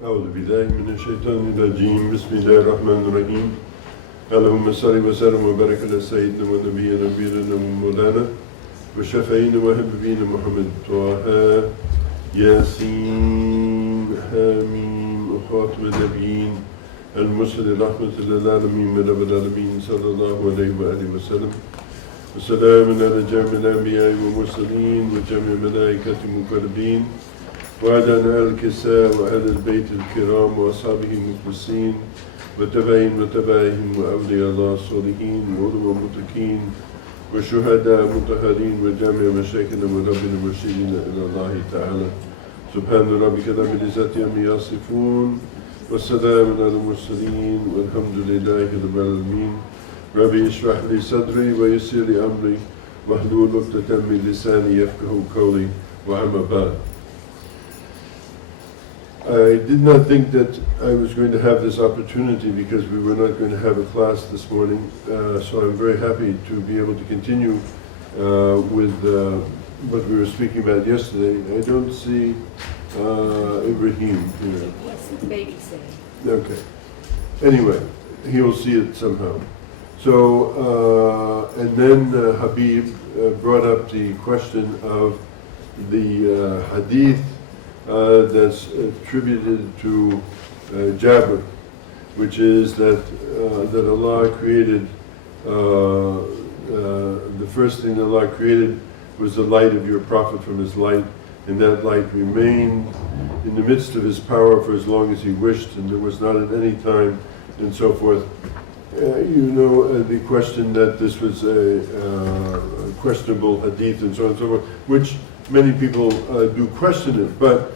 أعوذ بالله من الشيطان الرجيم بسم الله الرحمن الرحيم اللهم صل وسلم وبارك على سيدنا ونبينا ومولانا وشفينا وحبيبنا محمد طه ياسين حميم وخاتم النبيين المرسل رحمة للعالمين من رب العالمين صلى الله عليه وآله وسلم وسلام على جميع الأنبياء والمرسلين وجميع الملائكة المقربين وعلى أهل الكساء وأهل البيت الكرام وأصحابه المخلصين وتبعهم وأولياء الله الصالحين وعلماء المتقين وشهداء مطهرين وجميع مشايخنا وربنا المرشدين إلى الله تعالى سبحان ربك رب العزة عما يصفون والسلام على المرسلين والحمد لله رب العالمين ربي اشرح لي صدري ويسر لي أمري واحلل عقدة من لساني يفقهوا قولي وأما بعد. I did not think that I was going to have this opportunity because we were not going to have a class this morning, so I'm very happy to be able to continue with what we were speaking about yesterday. I don't see Ibrahim here. Yes, it's babysitting. Okay. Anyway, he will see it somehow. So, and then Habib brought up the question of the hadith that's attributed to Jabir, which is that Allah created, the first thing Allah created was the light of your Prophet from his light, and that light remained in the midst of his power for as long as he wished, and there was not at any time, and so forth. The question that this was a questionable hadith and so on and so forth, which many people do question it, but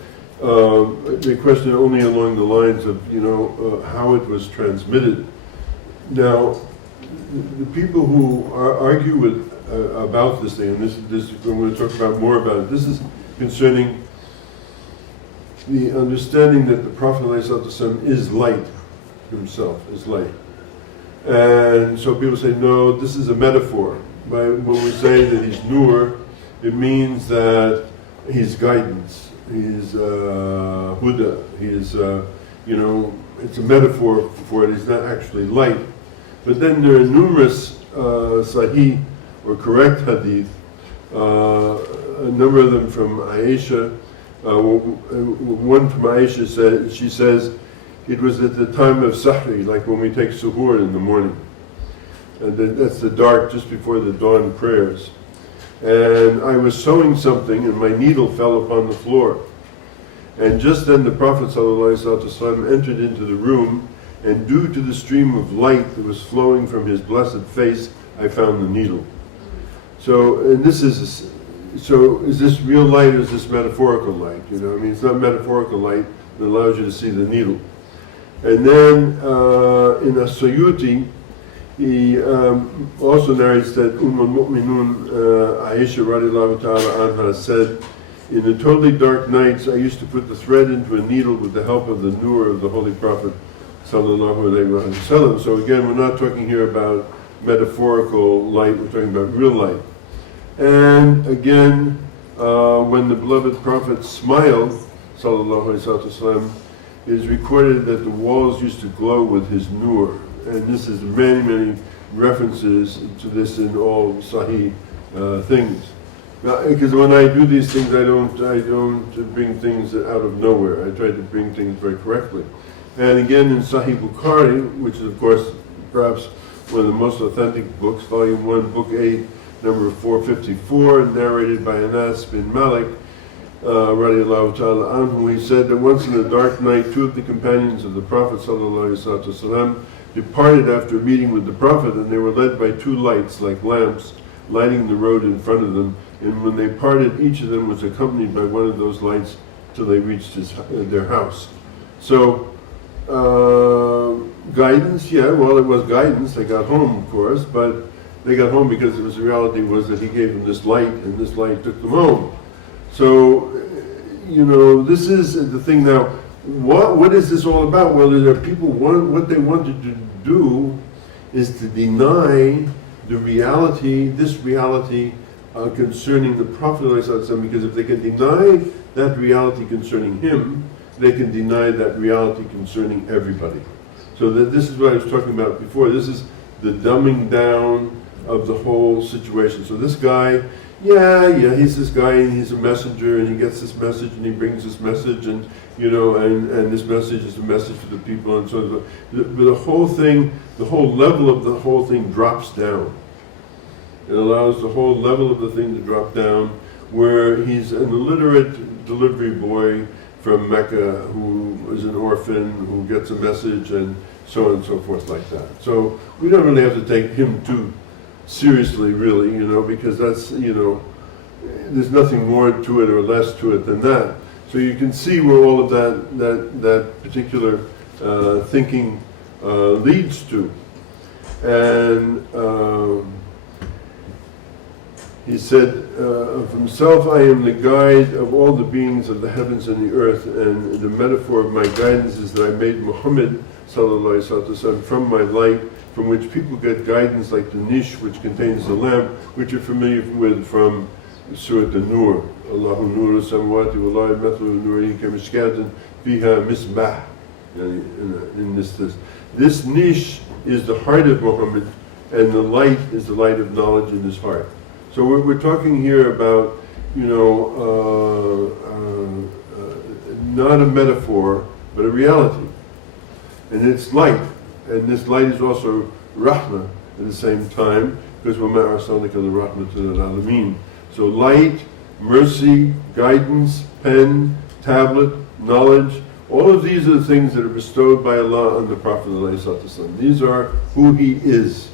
they question it only along the lines of, how it was transmitted. Now, the people who argue with about this thing, and this I'm going to talk about more about it. This is concerning the understanding that the Prophet ﷺ is light himself, is light. And so people say, no, this is a metaphor. When we say that he's Nur, it means that he's guidance, he's Huda, he's, it's a metaphor for it, he's not actually light. But then there are numerous sahih or correct hadith, a number of them from Aisha. One from Aisha she says, it was at the time of Sahri, like when we take suhoor in the morning. And that's the dark just before the dawn prayers. And I was sewing something and my needle fell upon the floor. And just then the Prophet ﷺ entered into the room, and due to the stream of light that was flowing from his blessed face, I found the needle. So, is this real light or is this metaphorical light? It's not metaphorical light that allows you to see the needle. And then in As-Suyuti, he also narrates that al-Mu'minun Aisha radiallahu ta'ala anha said, in the totally dark nights I used to put the thread into a needle with the help of the nur of the Holy Prophet sallallahu alayhi wa sallam. So again, we're not talking here about metaphorical light, we're talking about real light. And again, when the beloved Prophet smiled, sallallahu alayhi wa sallam, it is recorded that the walls used to glow with his nur. And this is many, many references to this in all Sahih things. Now, because when I do these things, I don't bring things out of nowhere. I try to bring things very correctly. And again, in Sahih Bukhari, which is of course perhaps one of the most authentic books, Volume 1, Book 8, number 454, narrated by Anas bin Malik, radiallahu ta'ala anhu, he said that once in a dark night, two of the companions of the Prophet sallallahu alaihi wasallam departed after meeting with the Prophet, and they were led by two lights like lamps lighting the road in front of them, and when they parted, each of them was accompanied by one of those lights till they reached their house. So guidance, yeah, well, it was guidance. They got home, of course, but they got home because the reality was that he gave them this light, and this light took them home. So, this is the thing now. What is this all about? Well, there are people, what they wanted to do is to deny the reality, this reality concerning the Prophet ﷺ, because if they can deny that reality concerning him, they can deny that reality concerning everybody. So that this is what I was talking about before. This is the dumbing down of the whole situation. So this guy, he's this guy and he's a messenger and he gets this message and he brings this message and, and this message is a message to the people and so on. But the whole thing, the whole level of the whole thing drops down. It allows the whole level of the thing to drop down, where he's an illiterate delivery boy from Mecca who is an orphan, who gets a message and so on and so forth like that. So we don't really have to take him too seriously, really, because that's, there's nothing more to it or less to it than that. So you can see where all of that particular thinking leads to. And he said, of himself, I am the guide of all the beings of the heavens and the earth, and the metaphor of my guidance is that I made Muhammad sallallahu alaihi wasallam from my light, from which people get guidance like the niche which contains the lamp, which you're familiar with from Surah An-Nur. Allahu nuru samawati wallahi mathlu nurihi kamishkatin fiha misbah. In this niche is the heart of Muhammad, and the light is the light of knowledge in his heart. So we're talking here about, not a metaphor, but a reality. And it's light. And this light is also rahmah at the same time, because وَمَا أَرْسَلْنَكَ لِرَحْمَةٍ لِلْعَالَمِينَ. So light, mercy, guidance, pen, tablet, knowledge, all of these are the things that are bestowed by Allah on the Prophet ﷺ. These are who he is.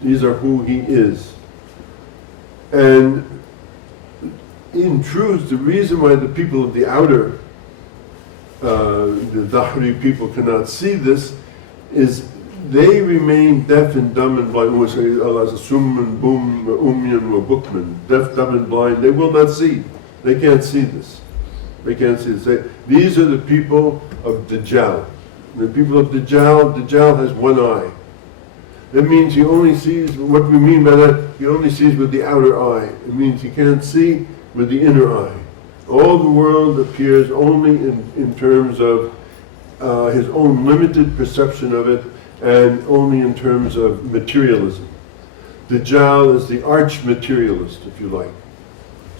These are who he is. And in truth, the reason why the people of the outer, the Dahri people cannot see this, is they remain deaf and dumb and blind. Allah says, Sum and Bum, Umyan, wa Bukman, deaf, dumb and blind. They will not see. They can't see this. They can't see this. These are the people of Dajjal. The people of Dajjal has one eye. That means he only sees, what we mean by that, he only sees with the outer eye. It means he can't see with the inner eye. All the world appears only in terms of his own limited perception of it, and only in terms of materialism. Dajjal is the arch materialist, if you like.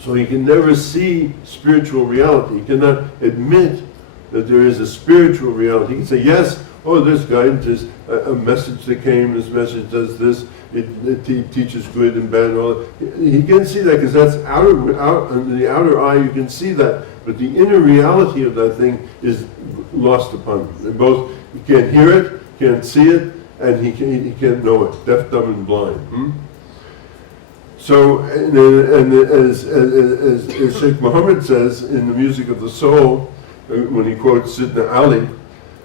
So he can never see spiritual reality. He cannot admit that there is a spiritual reality. He can say, yes, this guidance is a message that came, this message does this, it teaches good and bad and all that. He can see that because that's under the outer eye, you can see that. But the inner reality of that thing is lost upon him. They both, you can't hear it, can't see it, and he can't know it, deaf, dumb, and blind. So, and as Shaykh Muhammad says in the Music of the Soul, when he quotes Sidna Ali,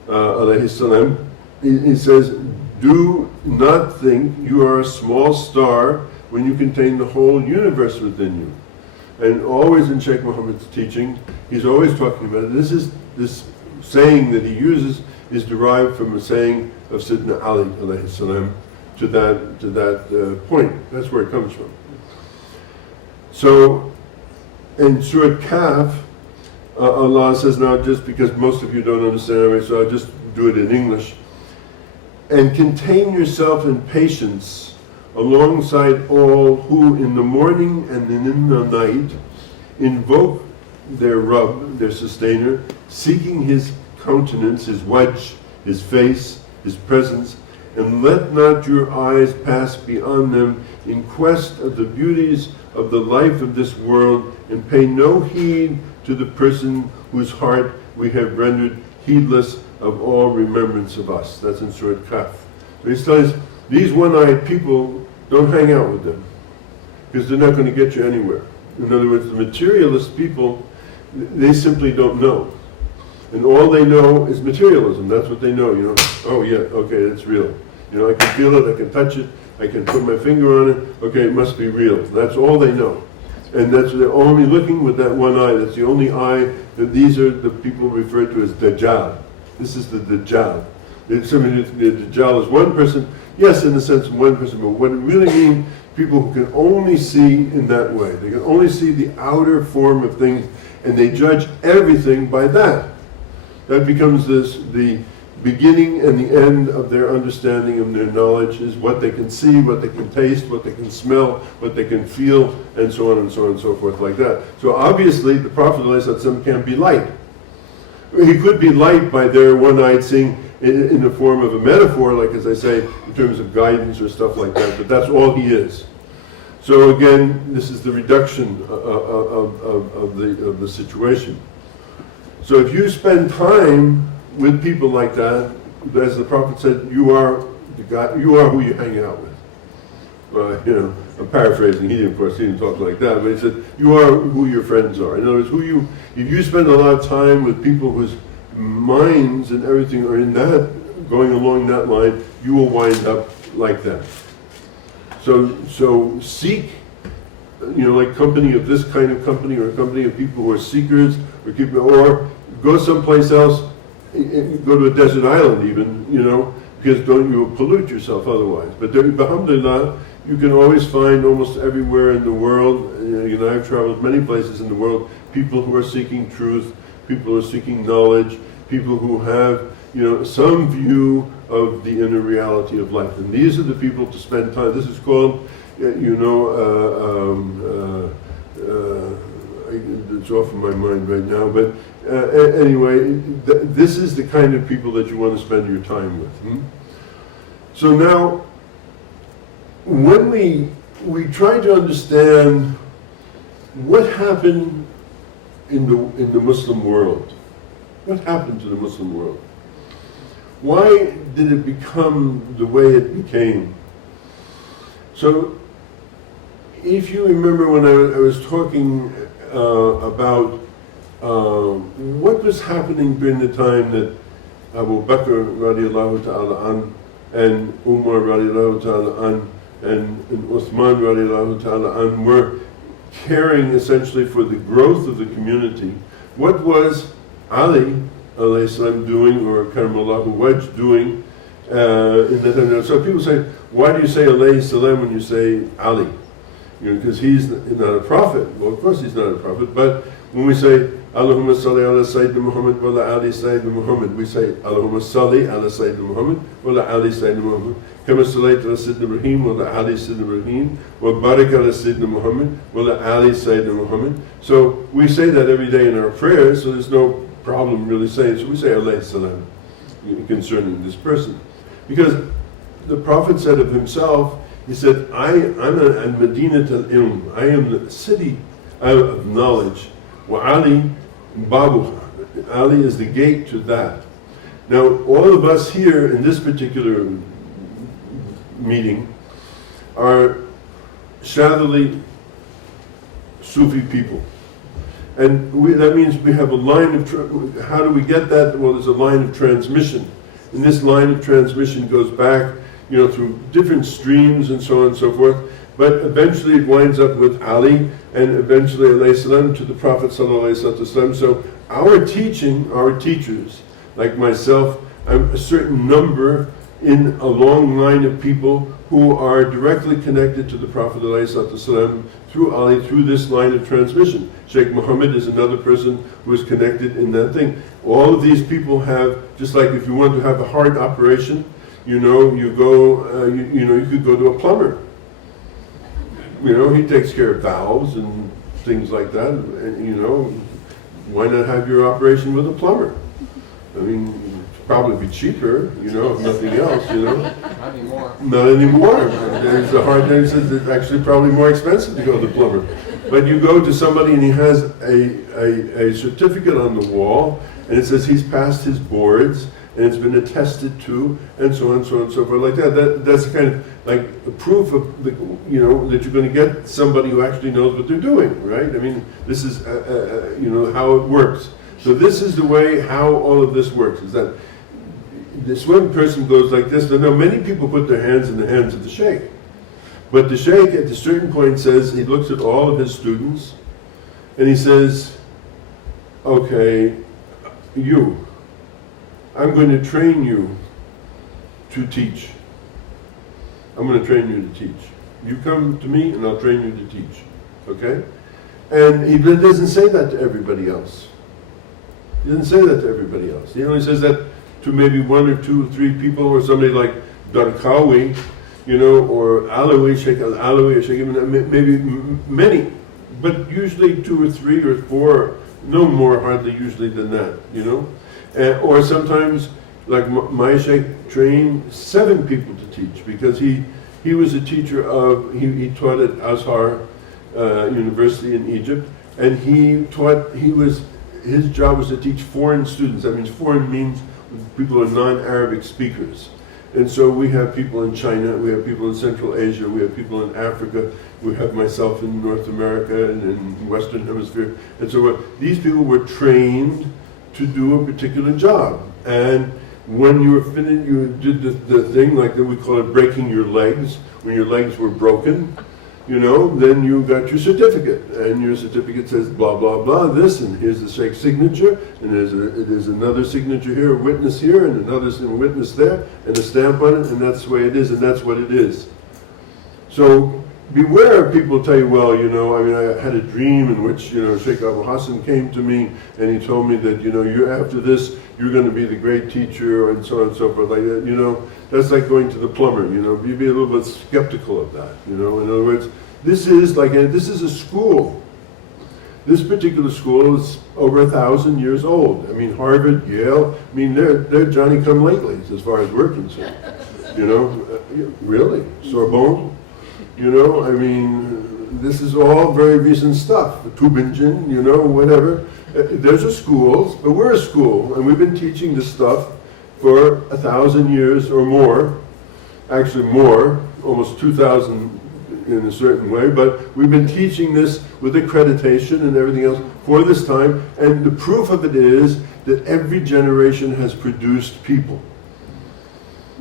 alayhi salam, he says, do not think you are a small star when you contain the whole universe within you. And always in Shaykh Muhammad's teaching, he's always talking about it. This saying that he uses is derived from a saying of Sidna Ali alayhi salam to that point. That's where it comes from. So in Surah Kaf, Allah says, now just because most of you don't understand it, so I'll just do it in English. And contain yourself in patience alongside all who in the morning and in the night invoke their Rabb, their sustainer, seeking his countenance, his wajh, his face, his presence, and let not your eyes pass beyond them in quest of the beauties of the life of this world, and pay no heed to the person whose heart we have rendered heedless of all remembrance of us. That's in Surah Kaf. So he says, these one-eyed people, don't hang out with them, because they're not going to get you anywhere. In other words, the materialist people, they simply don't know. And all they know is materialism. That's what they know, Oh yeah, okay, that's real. I can feel it, I can touch it, I can put my finger on it, okay, it must be real. That's all they know. And they're only looking with that one eye. That's the only eye. That these are the people referred to as Dajjal. This is the Dajjal. The Dajjal is one person, yes, in the sense of one person, but what it really means people who can only see in that way. They can only see the outer form of things, and they judge everything by that. That becomes the beginning and the end of their understanding and their knowledge, is what they can see, what they can taste, what they can smell, what they can feel, and so on and so on and so forth like that. So obviously the Prophet ﷺ can't be light. He could be light by their one-eyed seeing in the form of a metaphor, like as I say, in terms of guidance or stuff like that, but that's all he is. So again, this is the reduction of the situation. So if you spend time with people like that, as the Prophet said, you are the guy, you are who you hang out with. You know, I'm paraphrasing. He didn't talk like that, but he said, you are who your friends are. In other words, if you spend a lot of time with people whose minds and everything are in that, going along that line, you will wind up like them. So seek, like company of this kind of company, or a company of people who are seekers, or go someplace else, go to a desert island even, because don't you pollute yourself otherwise. But there, alhamdulillah, you can always find almost everywhere in the world, I've traveled many places in the world, people who are seeking truth, people who are seeking knowledge, people who have, some view of the inner reality of life. And these are the people to spend time. This is called, it's off of my mind right now, but anyway, this is the kind of people that you want to spend your time with. So now, when we try to understand what happened in the Muslim world, what happened to the Muslim world? Why did it become the way it became? So, if you remember when I was talking about what was happening during the time that Abu Bakr radiallahu ta'ala an, and Umar radiallahu ta'ala an, and Uthman radiallahu ta'ala an were caring essentially for the growth of the community, what was Ali alayhi salam doing, or Karamallahu Wajh doing in that time? So people say, why do you say alayhi salam when you say Ali? Because he's not a prophet. Well, of course he's not a prophet, but when we say Allahumma salli ala Sayyidina Muhammad wa ala Ali Sayyidina Muhammad, we say Allahumma salli ala Sayyidina Muhammad wa ala Ali Sayyidina Muhammad, kama sallayta ala Sayyidina Ibrahim wa ala Ali Sayyidina Ibrahim, wa barik ala Sayyidina Muhammad wa ala Ali Sayyidina Muhammad. So we say that every day in our prayers, so there's no problem really saying. So we say alayhi salam concerning this person, because the Prophet said of himself, he said, I'm Medina al-ilm, I am the city of knowledge. Wa Ali babuha, Ali is the gate to that. Now, all of us here in this particular meeting are shadhiliyya Sufi people. And that means we have a line of, how do we get that? Well, there's a line of transmission. And this line of transmission goes back, through different streams and so on and so forth. But eventually it winds up with Ali, and eventually alayhi salam to the Prophet sallallahu alaihi wasallam. So our teaching, our teachers, like myself, I'm a certain number in a long line of people who are directly connected to the Prophet ﷺ through Ali, through this line of transmission. Shaykh Muhammad is another person who is connected in that thing. All of these people have, just like if you want to have a heart operation, you could go to a plumber. He takes care of valves and things like that. And, why not have your operation with a plumber? I mean, probably be cheaper, if nothing else, Not anymore. Not anymore. There's a hard thing that says it's actually probably more expensive to go to the plumber. But you go to somebody and he has a certificate on the wall, and it says he's passed his boards, and it's been attested to, and so on and so on and so forth like that. That's kind of like a proof of that you're going to get somebody who actually knows what they're doing, right? I mean, this is how it works. So this is the way how all of this works, is that this one person goes like this. Now many people put their hands in the hands of the Shaykh. But the Shaykh at a certain point says, he looks at all of his students, and he says, okay, I'm going to train you to teach. I'm going to train you to teach. You come to me and I'll train you to teach. Okay? And he doesn't say that to everybody else. He doesn't say that to everybody else. He only says that to maybe 1 or 2 or 3 people, or somebody like Darqawi, you know, or Alawi, Shaykh al-Alawi, or Shaykh, maybe many, but usually 2 or 3 or 4, no more hardly usually than that, you know. Or sometimes, like my Shaykh trained 7 people to teach, because he was a teacher of, he taught at Azhar University in Egypt, and his job was to teach foreign students. That means foreign means people are non-Arabic speakers. And so we have people in China, we have people in Central Asia, we have people in Africa, we have myself in North America and in Western Hemisphere. And so these people were trained to do a particular job. And when you were finished, you did the thing like that, we call it breaking your legs, when your legs were broken, you know, then you got your certificate, and your certificate says blah, blah, blah, this, and here's the Shaykh's signature, and there's another signature here, a witness here, and another witness there, and a stamp on it, and that's the way it is, and that's what it is. So beware of people tell you, well, you know, I mean, I had a dream in which, you know, Shaykh Abu Hassan came to me, and he told me that, you know, after this, you're going to be the great teacher, and so on and so forth, like that, you know. That's like going to the plumber, you know, you'd be a little bit skeptical of that, you know. In other words, this is a school. This particular school is over 1,000 years old. I mean, Harvard, Yale, I mean, they're Johnny-come-latelys as far as we're concerned, you know. Really, Sorbonne, you know, I mean, this is all very recent stuff. Tübingen, you know, whatever. There's a school, but we're a school, and we've been teaching this stuff for 1,000 years or more, actually more, almost 2,000 in a certain way, but we've been teaching this with accreditation and everything else for this time, and the proof of it is that every generation has produced people.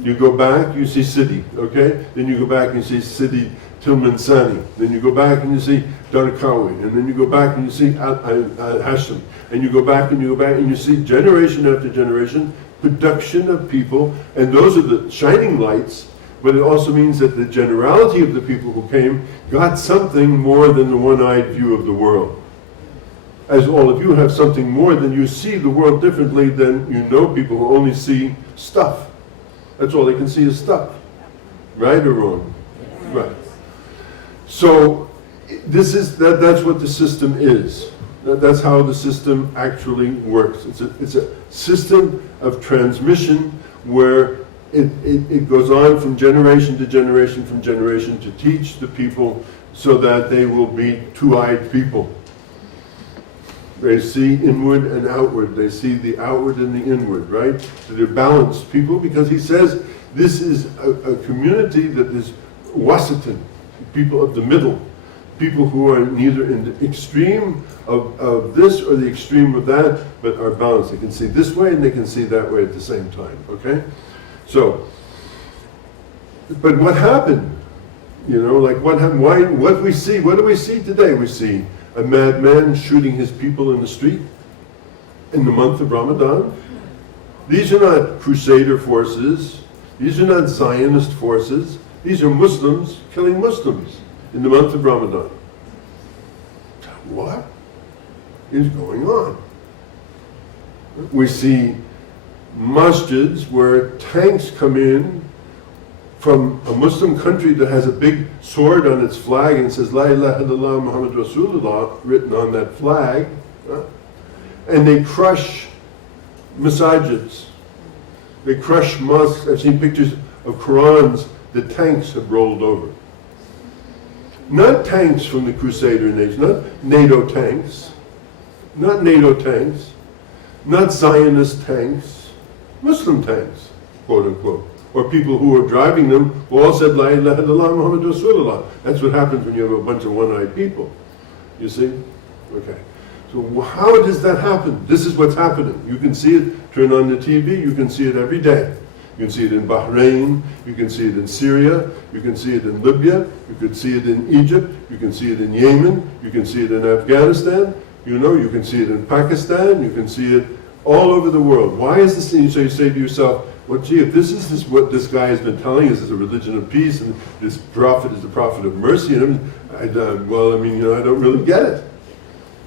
You go back, you see Sidi, okay? Then you go back and you see Sidi Tilmansani. Then you go back and you see Darqawi. And then you go back and you see Hashim. And you go back and you go back and you see generation after generation production of people, and those are the shining lights, but it also means that the generality of the people who came got something more than the one-eyed view of the world. As all of you have something more than you see the world differently than you know people who only see stuff. That's all they can see is stuff. Right or wrong? Right. So that's what the system is. That's how the system actually works. It's a system of transmission where it goes on from generation to generation, from generation, to teach the people so that they will be two-eyed people. They see inward and outward. They see the outward and the inward, right? So they're balanced people, because he says this is a community that is wasatan, people of the middle. People who are neither in the extreme of this or the extreme of that, but are balanced. They can see this way and they can see that way at the same time, okay? So, but what happened? You know, like what happened? What we see? What do we see today? We see a madman shooting his people in the street in the month of Ramadan. These are not crusader forces. These are not Zionist forces. These are Muslims killing Muslims in the month of Ramadan. What is going on? We see masjids where tanks come in from a Muslim country that has a big sword on its flag and says La ilaha illallah Muhammad Rasulullah written on that flag, and they crush masajids. They crush mosques. I've seen pictures of Qurans that tanks have rolled over. Not tanks from the Crusader age, not NATO tanks, not Zionist tanks, Muslim tanks, quote unquote. Or people who are driving them who all said La ilaha illallah Muhammad Rasulullah. That's what happens when you have a bunch of one-eyed people. You see? Okay. So how does that happen? This is what's happening. You can see it, turn on the TV, you can see it every day. You can see it in Bahrain, you can see it in Syria, you can see it in Libya, you can see it in Egypt, you can see it in Yemen, you can see it in Afghanistan, you know, you can see it in Pakistan, you can see it all over the world. Why is this thing? So you say to yourself, well, gee, if this is what this guy has been telling us is a religion of peace, and this prophet is the prophet of mercy, and I don't really get it.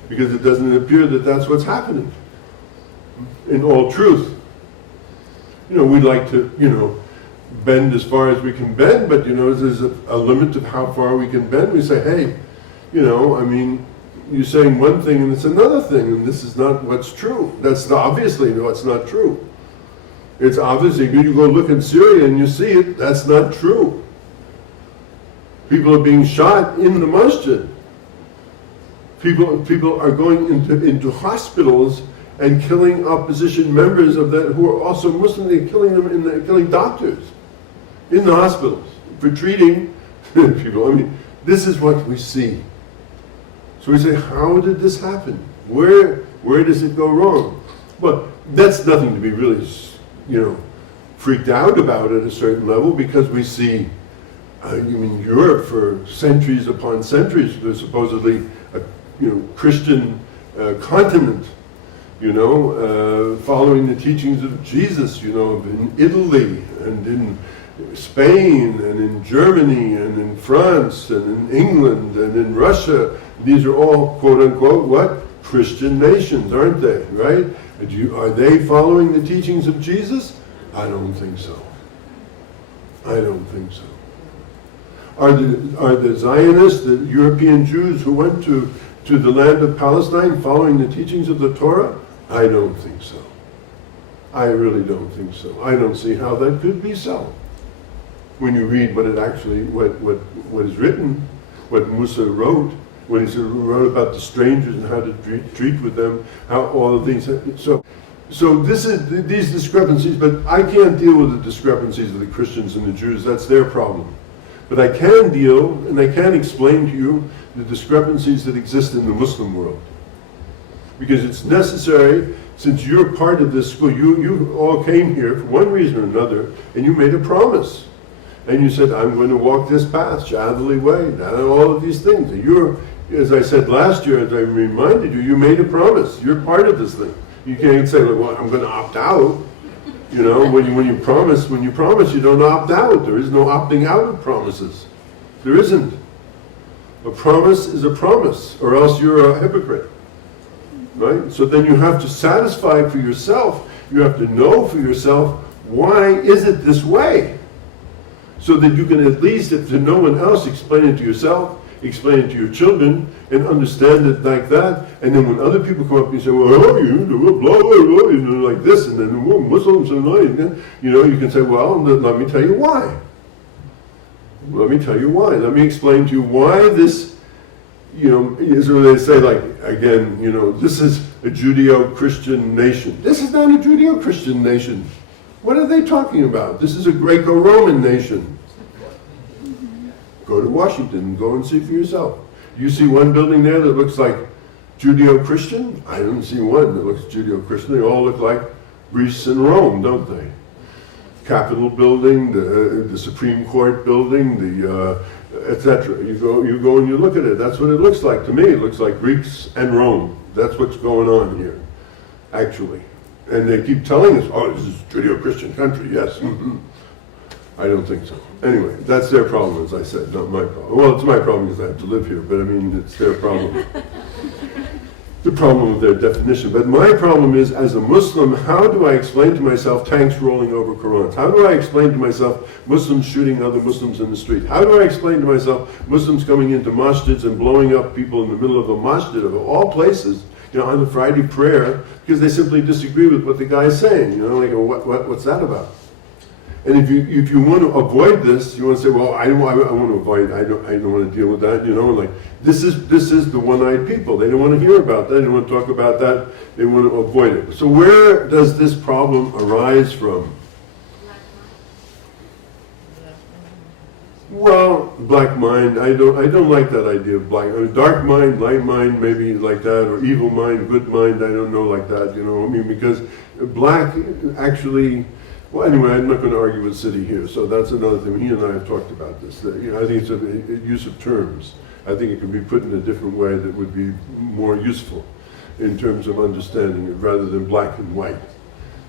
Because it doesn't appear that that's what's happening. In all truth. We'd like to, bend as far as we can bend, but, there's a limit to how far we can bend. We say, hey, you're saying one thing and it's another thing, and this is not what's true. That's obviously what's not true. It's obviously, you go look in Syria and you see it, that's not true. People are being shot in the masjid. People are going into hospitals and killing opposition members of that who are also Muslim. They're killing them, killing doctors in the hospitals for treating people. This is what we see. So we say, how did this happen? Where does it go wrong? Well, that's nothing to be really, freaked out about at a certain level, because we see, Europe for centuries upon centuries, there's supposedly a Christian continent, following the teachings of Jesus, in Italy and in Spain and in Germany and in France and in England and in Russia. These are all, quote unquote, what? Christian nations, aren't they, right? Are they following the teachings of Jesus? I don't think so. I don't think so. Are the Zionists, the European Jews who went to the land of Palestine following the teachings of the Torah? I don't think so. I really don't think so. I don't see how that could be so. When you read what is written, what Musa wrote, when he wrote about the strangers and how to treat with them, how all the things. So this is these discrepancies, but I can't deal with the discrepancies of the Christians and the Jews. That's their problem. But I can deal, and I can explain to you the discrepancies that exist in the Muslim world. Because it's necessary, since you're part of this school, you all came here for one reason or another, and you made a promise. And you said, I'm going to walk this path, shadhiliyya, and all of these things. And you're, as I said last year, as I reminded you, you made a promise. You're part of this thing. You can't say, well, I'm going to opt out. When you promise, you don't opt out. There is no opting out of promises. There isn't. A promise is a promise, or else you're a hypocrite. Right? So then you have to satisfy for yourself, you have to know for yourself, why is it this way? So that you can at least, if to no one else, explain it to yourself, explain it to your children, and understand it like that. And then when other people come up and say, well, you blah, blah, blah, like this, and then Muslims and you can say, well, let me tell you why. Let me tell you why. Let me explain to you why this, is what they say, like, again, this is a Judeo-Christian nation. This is not a Judeo-Christian nation. What are they talking about? This is a Greco-Roman nation. Go to Washington and go and see for yourself. You see one building there that looks like Judeo-Christian? I don't see one that looks Judeo-Christian. They all look like Greece and Rome, don't they? Capitol building, the Supreme Court building, the etc. You go and you look at it. That's what it looks like to me. It looks like Greeks and Rome. That's what's going on here, actually. And they keep telling us, oh, this is a Judeo-Christian country. Yes. I don't think so. Anyway, that's their problem, as I said, not my problem. Well, it's my problem because I have to live here, but it's their problem. The problem with their definition. But my problem is, as a Muslim, how do I explain to myself tanks rolling over Qurans? How do I explain to myself Muslims shooting other Muslims in the street? How do I explain to myself Muslims coming into masjids and blowing up people in the middle of a masjid, of all places, on the Friday prayer, because they simply disagree with what the guy's saying? What's that about? And if you want to avoid this, you want to say, well, I want to avoid. I don't want to deal with that. This is the one-eyed people. They don't want to hear about that. They don't want to talk about that. They want to avoid it. So where does this problem arise from? Well, black mind. I don't like that idea of black. Dark mind, light mind, maybe like that, or evil mind, good mind. I don't know like that. Because black actually. Well, anyway, I'm not going to argue with City here, so that's another thing. He and I have talked about this. I think it's a use of terms. I think it could be put in a different way that would be more useful. in terms of understanding it, rather than black and white.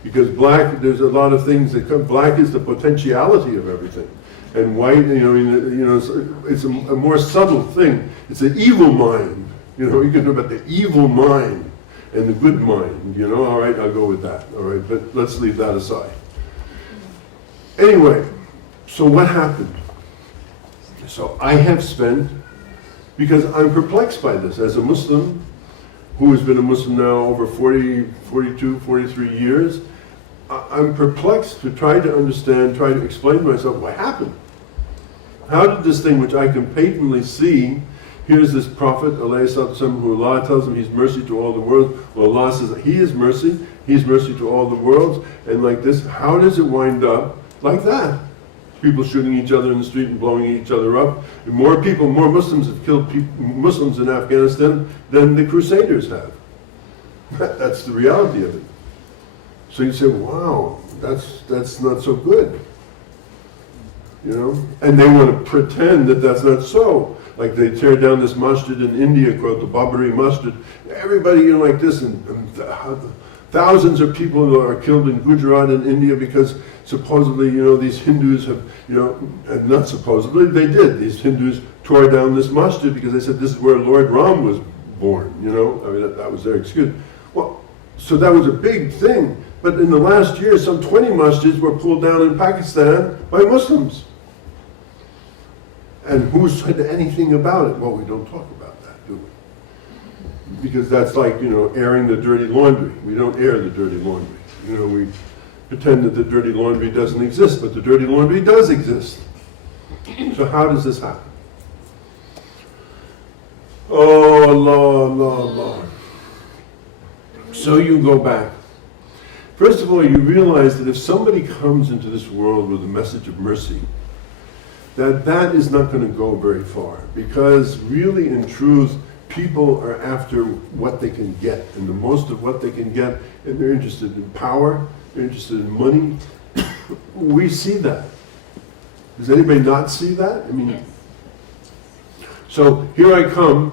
Because black, there's a lot of things that come, black is the potentiality of everything. And white, it's a more subtle thing. It's an evil mind. You can know about the evil mind and the good mind. All right, I'll go with that. All right, but let's leave that aside. Anyway, so what happened? So I have spent, because I'm perplexed by this, as a Muslim, who has been a Muslim now over 42, 43 years, I'm perplexed to try to understand, try to explain to myself what happened. How did this thing, which I can patently see, here's this Prophet, who Allah tells him he's mercy to all the worlds. Well, Allah says he is mercy to all the worlds, and like this, how does it wind up like that? People shooting each other in the street and blowing each other up. And more Muslims have killed Muslims in Afghanistan than the Crusaders have. That's the reality of it. So you say, wow, that's not so good. And they want to pretend that that's not so. Like they tear down this masjid in India called the Babri Masjid. Everybody, like this, and thousands of people are killed in Gujarat in India because supposedly, these Hindus have, and not supposedly, they did. These Hindus tore down this masjid because they said this is where Lord Ram was born, that was their excuse. Well, so that was a big thing. But in the last year, some 20 masjids were pulled down in Pakistan by Muslims. And who said anything about it? Well, we don't talk about that, do we? Because that's like, airing the dirty laundry. We don't air the dirty laundry. We pretend that the dirty laundry doesn't exist, but the dirty laundry does exist. So how does this happen? Oh, Allah, Allah, Allah. So you go back. First of all, you realize that if somebody comes into this world with a message of mercy, that is not going to go very far. Because really, in truth, people are after what they can get, and the most of what they can get, and they're interested in power, they're interested in money. We see that. Does anybody not see that? Yes. So here I come,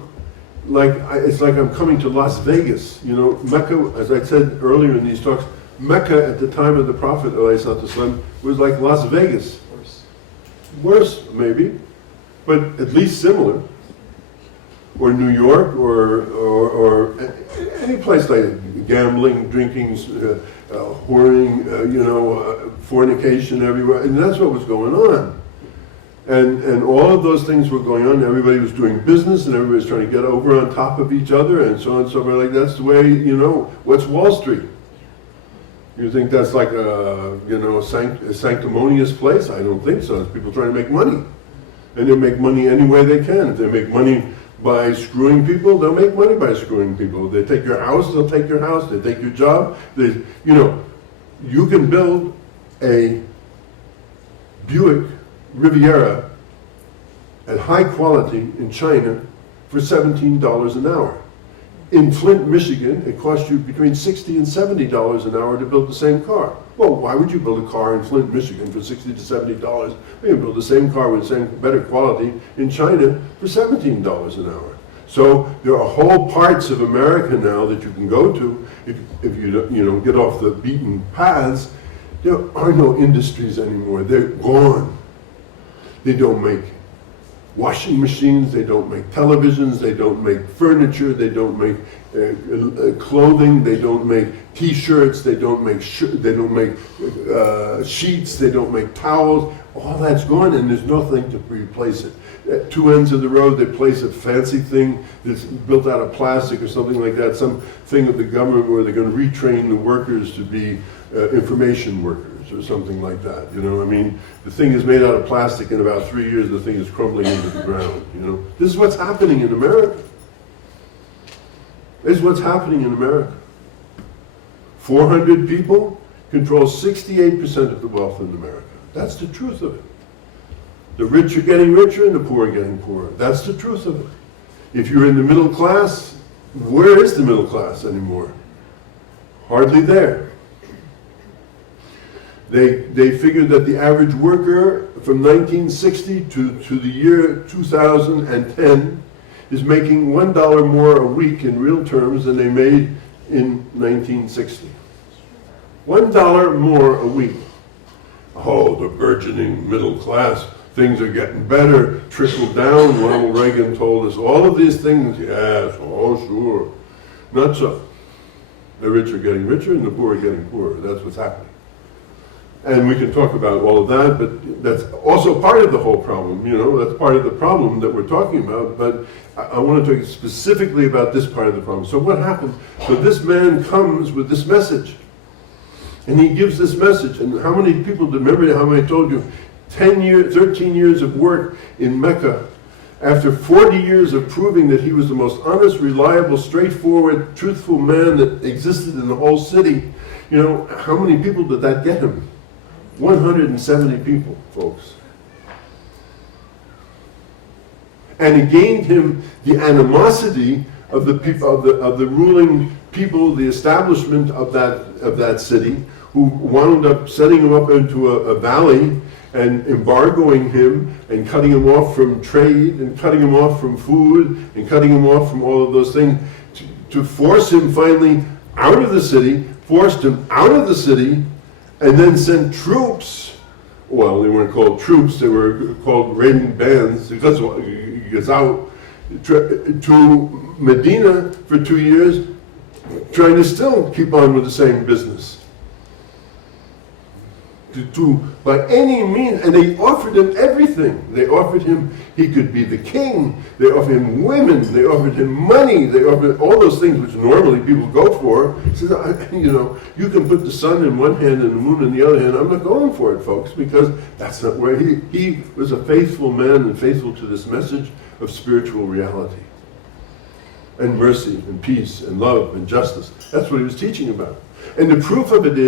it's like I'm coming to Las Vegas. Mecca, as I said earlier in these talks, Mecca at the time of the Prophet ﷺ was like Las Vegas. Worse, maybe, but at least similar. Or New York, or any place like gambling, drinking, whoring, fornication everywhere. And that's what was going on. And all of those things were going on. Everybody was doing business, and everybody was trying to get over on top of each other, and so on and so forth. Like that's the way, what's Wall Street? You think that's like a sanctimonious place? I don't think so. It's people trying to make money. And they make money any way they can. If they make money by screwing people, they'll make money by screwing people. They take your house, they'll take your house. They take your job. You can build a Buick Riviera at high quality in China for $17 an hour. In Flint, Michigan, it costs you between $60 and $70 an hour to build the same car. Well, why would you build a car in Flint, Michigan for $60 to $70? You can build the same car with the same better quality in China for $17 an hour. So there are whole parts of America now that you can go to if you don't get off the beaten paths. There are no industries anymore. They're gone. They don't make washing machines, they don't make televisions, they don't make furniture, they don't make clothing, they don't make T-shirts, they don't make sheets, they don't make towels. All that's gone, and there's nothing to replace it. At two ends of the road, they place a fancy thing that's built out of plastic or something like that, some thing of the government where they're going to retrain the workers to be information workers or something like that. The thing is made out of plastic. In about 3 years, the thing is crumbling into the ground. This is what's happening in America. This is what's happening in America. 400 people control 68% of the wealth in America. That's the truth of it. The rich are getting richer and the poor are getting poorer. That's the truth of it. If you're in the middle class, where is the middle class anymore? Hardly there. They figured that the average worker from 1960 to the year 2010 is making $1 more a week in real terms than they made in 1960. $1 more a week. Oh, the burgeoning middle class, things are getting better, trickle down, Ronald Reagan told us, all of these things, yes, oh sure. Not so. The rich are getting richer and the poor are getting poorer. That's what's happening. And we can talk about all of that, but that's also part of the whole problem, that's part of the problem that we're talking about, but I want to talk specifically about this part of the problem. So what happened? So this man comes with this message, and he gives this message, and how many people, remember how I told you, 13 years of work in Mecca, after 40 years of proving that he was the most honest, reliable, straightforward, truthful man that existed in the whole city, how many people did that get him? 170 people, folks. And it gained him the animosity of the people, of the ruling people, the establishment of that city, who wound up setting him up into a valley and embargoing him and cutting him off from trade and cutting him off from food and cutting him off from all of those things to force him finally out of the city, forced him out of the city, and then sent troops. Well, they weren't called troops, they were called raiding bands, because he gets out to Medina for 2 years, trying to still keep on with the same business. To by any means, and they offered him everything. They offered him, he could be the king. They offered him women. They offered him money. They offered all those things which normally people go for. He says, you can put the sun in one hand and the moon in the other hand. I'm not going for it, folks, because that's not where he was a faithful man and faithful to this message of spiritual reality and mercy and peace and love and justice. That's what he was teaching about. And the proof of it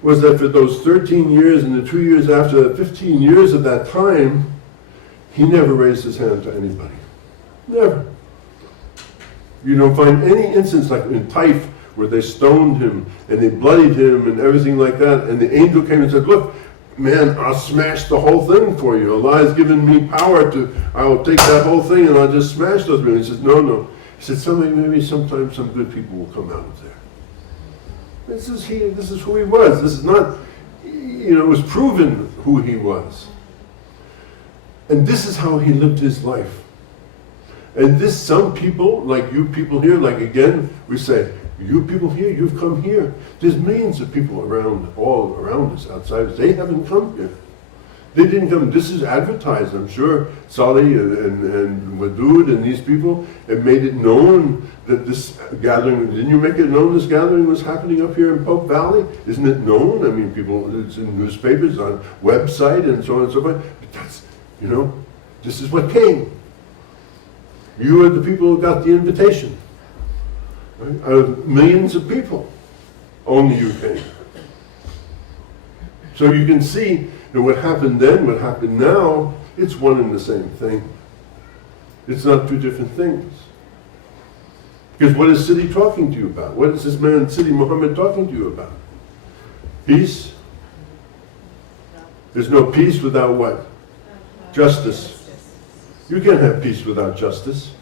was that for those 13 years and the 2 years after that, 15 years of that time, he never raised his hand to anybody. Never. You don't find any instance like in Taif where they stoned him and they bloodied him and everything like that, and the angel came and said, look, man, I'll smash the whole thing for you. Allah has given me power I will take that whole thing and I'll just smash those men. He says, no. He said, maybe sometime some good people will come out of there. This is who he was. This is not, it was proven who he was. And this is how he lived his life. And some people, like you people here, like again, we say, you people here, you've come here. There's millions of people all around us, outside. They haven't come here. They didn't come. This is advertised. I'm sure Salih and Wadud and these people have made it known that this gathering, didn't you make it known this gathering was happening up here in Pope Valley? Isn't it known? I mean, it's in newspapers, on website, and so on and so forth. But that's, this is what came. You are the people who got the invitation. Right? Out of millions of people, only you came. So you can see that what happened then, what happened now, it's one and the same thing. It's not two different things. Because what is Sidi talking to you about? What is this man, Sidi Muhammad, talking to you about? Peace? There's no peace without what? Justice. You can't have peace without justice.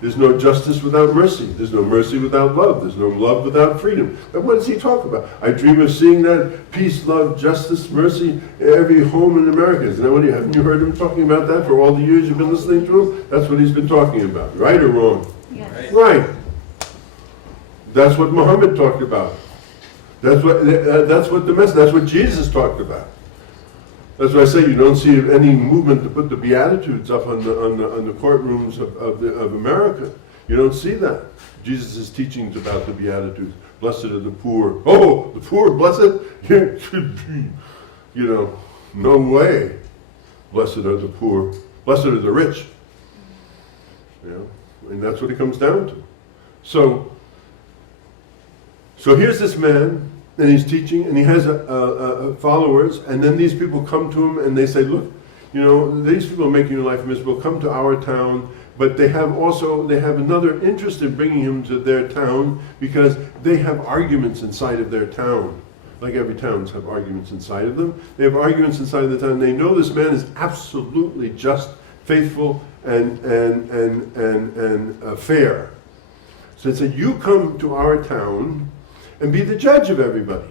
There's no justice without mercy. There's no mercy without love. There's no love without freedom. But what does he talk about? I dream of seeing that peace, love, justice, mercy in every home in America. Isn't that what haven't you heard him talking about that for all the years you've been listening to him? That's what he's been talking about. Right or wrong? Yes. Right. That's what Muhammad talked about. That's what the message. That's what Jesus talked about. That's why I say you don't see any movement to put the Beatitudes up on the courtrooms of America. You don't see that. Jesus' teachings about the Beatitudes. Blessed are the poor. Oh, the poor, blessed? No way. Blessed are the poor. Blessed are the rich. And that's what it comes down to. So here's this man, and he's teaching, and he has followers, and then these people come to him and they say, look, these people are making your life miserable, come to our town, but they have another interest in bringing him to their town because they have arguments inside of their town. Like every towns have arguments inside of them. They have arguments inside of the town. They know this man is absolutely just faithful, and fair. So they said, you come to our town and be the judge of everybody.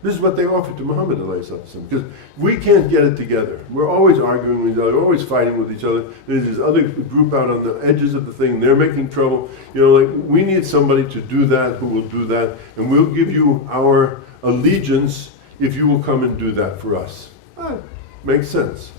This is what they offered to Muhammad because we can't get it together. We're always arguing with each other, always fighting with each other. There's this other group out on the edges of the thing, they're making trouble. You know, like, we need somebody to do that, who will do that, and we'll give you our allegiance if you will come and do that for us. Makes sense.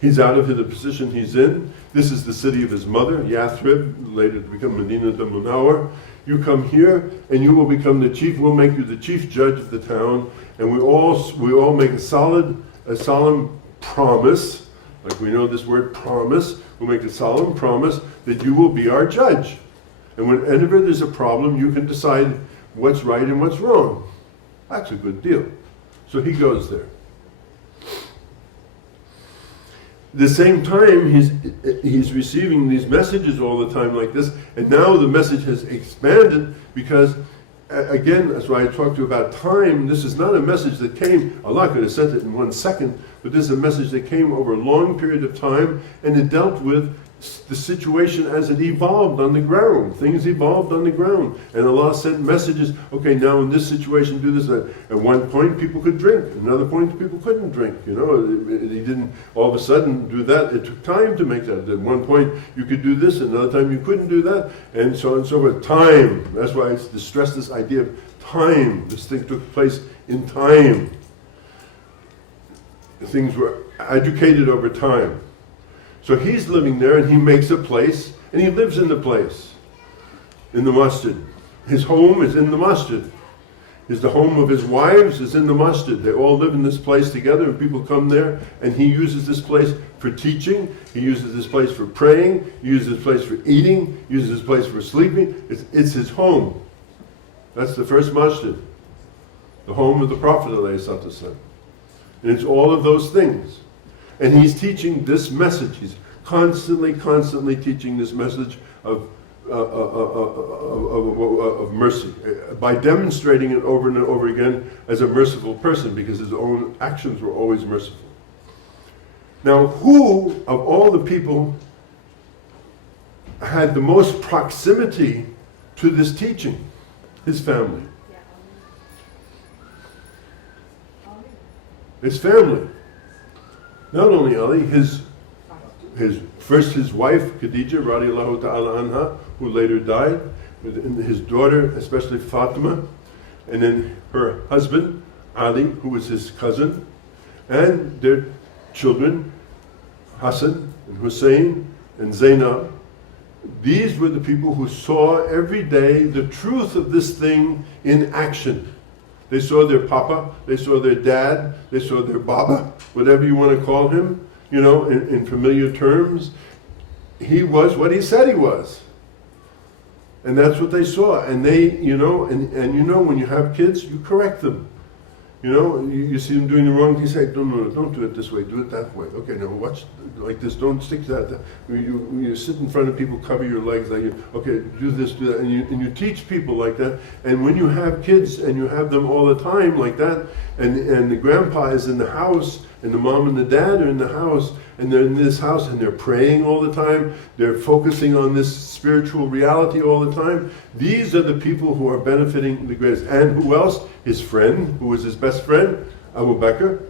He's out of the position he's in. This is the city of his mother, Yathrib, later to become Medina the Munawwar. You come here and you will become the chief. We'll make you the chief judge of the town, and we all make a solemn promise, like we know this word promise. We'll make a solemn promise that you will be our judge. And whenever there's a problem, you can decide what's right and what's wrong. That's a good deal. So he goes there. At the same time, he's receiving these messages all the time like this, and now the message has expanded because, again, that's why I talked to you about time. This is not a message that came, Allah could have sent it in 1 second, but this is a message that came over a long period of time, and it dealt with the situation as it evolved on the ground. Things evolved on the ground, and Allah sent messages. Okay, now in this situation, do this. At one point, people could drink. At another point, people couldn't drink. You know, he didn't all of a sudden do that. It took time to make that. At one point, you could do this. Another time, you couldn't do that, and so on and so forth. Time. That's why I stress this idea of time. This thing took place in time. Things were educated over time. So he's living there, and he makes a place, and he lives in the place, in the masjid. His home is in the masjid. The home of his wives is in the masjid. They all live in this place together, and people come there, and he uses this place for teaching. He uses this place for praying. He uses this place for eating. He uses this place for sleeping. It's his home. That's the first masjid, the home of the Prophet ﷺ. And it's all of those things. And he's teaching this message. He's constantly teaching this message of mercy, by demonstrating it over and over again as a merciful person, because his own actions were always merciful. Now, who of all the people had the most proximity to this teaching? His family. His family. Not only Ali, his wife Khadija radiallahu ta'ala anha, who later died, his daughter, especially Fatima, and then her husband Ali, who was his cousin, and their children Hassan and Hussein and Zainab. These were the people who saw every day the truth of this thing in action. They saw their papa, they saw their dad, they saw their baba, whatever you want to call him, you know, in familiar terms. He was what he said he was. And that's what they saw. And they, you know, and you know, when you have kids, you correct them. You know, you see them doing the wrong thing, you say, no, don't do it this way, do it that way. Okay, now watch like this, don't stick to that. You sit in front of people, cover your legs, like, okay, do this, do that. And you teach people like that. And when you have kids and you have them all the time like that, and the grandpa is in the house, and the mom and the dad are in the house, and they're in this house, and they're praying all the time, they're focusing on this spiritual reality all the time. These are the people who are benefiting the greatest. And who else? His friend, who was his best friend, Abu Bakr.